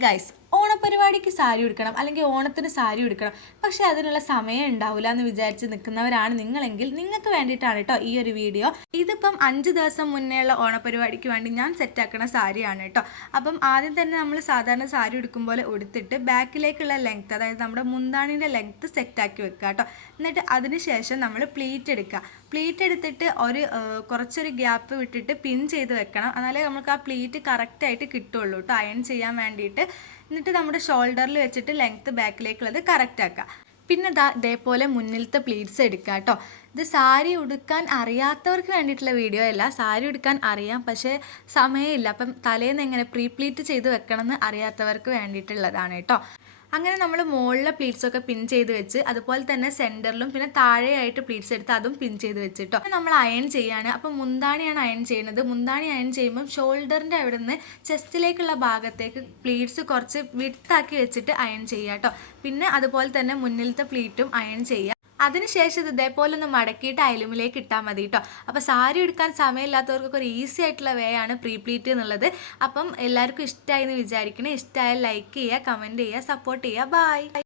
guys ഓണപരിപാടിക്ക് sari ഉടുക്കണം അല്ലെങ്കിൽ ഓണത്തിന് സാരി ഉടുക്കണം. പക്ഷേ അതിനുള്ള സമയം ഉണ്ടാവില്ല എന്ന് വിചാരിച്ച് നിൽക്കുന്നവരാണ് നിങ്ങളെങ്കിൽ നിങ്ങൾക്ക് വേണ്ടിയിട്ടാണ് കേട്ടോ ഈ ഒരു വീഡിയോ. ഇതിപ്പം അഞ്ച് ദിവസം മുന്നേ ഉള്ള ഓണപരിപാടിക്ക് വേണ്ടി ഞാൻ സെറ്റാക്കണ സാരിയാണ് കേട്ടോ. അപ്പം ആദ്യം തന്നെ നമ്മൾ സാധാരണ സാരി ഉടുക്കും പോലെ ഉടുത്തിട്ട് ബാക്കിലേക്കുള്ള ലെങ്ത്ത് അതായത് നമ്മുടെ മുന്താണിന്റെ ലെങ്ത്ത് സെറ്റാക്കി വെക്കുക കേട്ടോ. എന്നിട്ട് അതിന് ശേഷം നമ്മൾ പ്ലീറ്റ് എടുക്കുക. പ്ലീറ്റ് എടുത്തിട്ട് ഒരു കുറച്ചൊരു ഗ്യാപ്പ് വിട്ടിട്ട് പിൻ ചെയ്ത് വെക്കണം. എന്നാലേ നമുക്ക് ആ പ്ലീറ്റ് കറക്റ്റായിട്ട് കിട്ടുള്ളൂ കേട്ടോ. അയൺ ചെയ്യാൻ വേണ്ടിയിട്ട്. എന്നിട്ട് നമ്മുടെ ഷോൾഡറിൽ വെച്ചിട്ട് ലെങ്ത് ബാക്കിലേക്കുള്ളത് കറക്റ്റ് ആക്കുക പിന്നെ ദാ ഇതേപോലെ മുന്നിലത്തെ പ്ലീറ്റ്സ് എടുക്കുക കേട്ടോ ഇത് സാരി ഉടുക്കാൻ അറിയാത്തവർക്ക് വേണ്ടിയിട്ടുള്ള വീഡിയോ അല്ല. സാരി ഉടുക്കാൻ അറിയാം പക്ഷേ സമയമില്ല. അപ്പം തലേന്ന് എങ്ങനെ പ്രീ പ്ലീറ്റ് ചെയ്ത് വെക്കണം എന്ന് അറിയാത്തവർക്ക് വേണ്ടിയിട്ടുള്ളതാണ് കേട്ടോ അങ്ങനെ നമ്മൾ മുകളിലെ പ്ലീറ്റ്സ് ഒക്കെ പിൻ ചെയ്ത് വെച്ച് അതുപോലെ തന്നെ സെന്ററിലും പിന്നെ താഴെയായിട്ട് പ്ലീറ്റ്സ് എടുത്ത് അതും പിൻ ചെയ്ത് വെച്ചിട്ടോ. നമ്മൾ അയൺ ചെയ്യാണ്. അപ്പം മുന്താണിയാണ് അയൺ ചെയ്യുന്നത്. മുന്താണി അയൺ ചെയ്യുമ്പം ഷോൾഡറിന്റെ അവിടെ നിന്ന് ചെസ്റ്റിലേക്കുള്ള ഭാഗത്തേക്ക് പ്ലീറ്റ്സ് കുറച്ച് വിടുത്താക്കി വെച്ചിട്ട് അയൺ ചെയ്യുക കേട്ടോ പിന്നെ അതുപോലെ തന്നെ മുന്നിലത്തെ പ്ലീറ്റും അയൺ ചെയ്യുക അതിനുശേഷം ഇത് ഇതേപോലെ ഒന്ന് മടക്കിയിട്ട് അയലുമിലേക്ക് ഇട്ടാൽ മതി കേട്ടോ അപ്പോൾ സാരി എടുക്കാൻ സമയമില്ലാത്തവർക്കൊക്കെ ഒരു ഈസി ആയിട്ടുള്ള വേ ആണ് പ്രീ പ്ലീറ്റ് എന്നുള്ളത്. അപ്പം എല്ലാവർക്കും ഇഷ്ടമായി എന്ന് വിചാരിക്കണേ. ഇഷ്ടമായാൽ ലൈക്ക് ചെയ്യുക കമന്റ് ചെയ്യുക സപ്പോർട്ട് ചെയ്യുക. ബൈ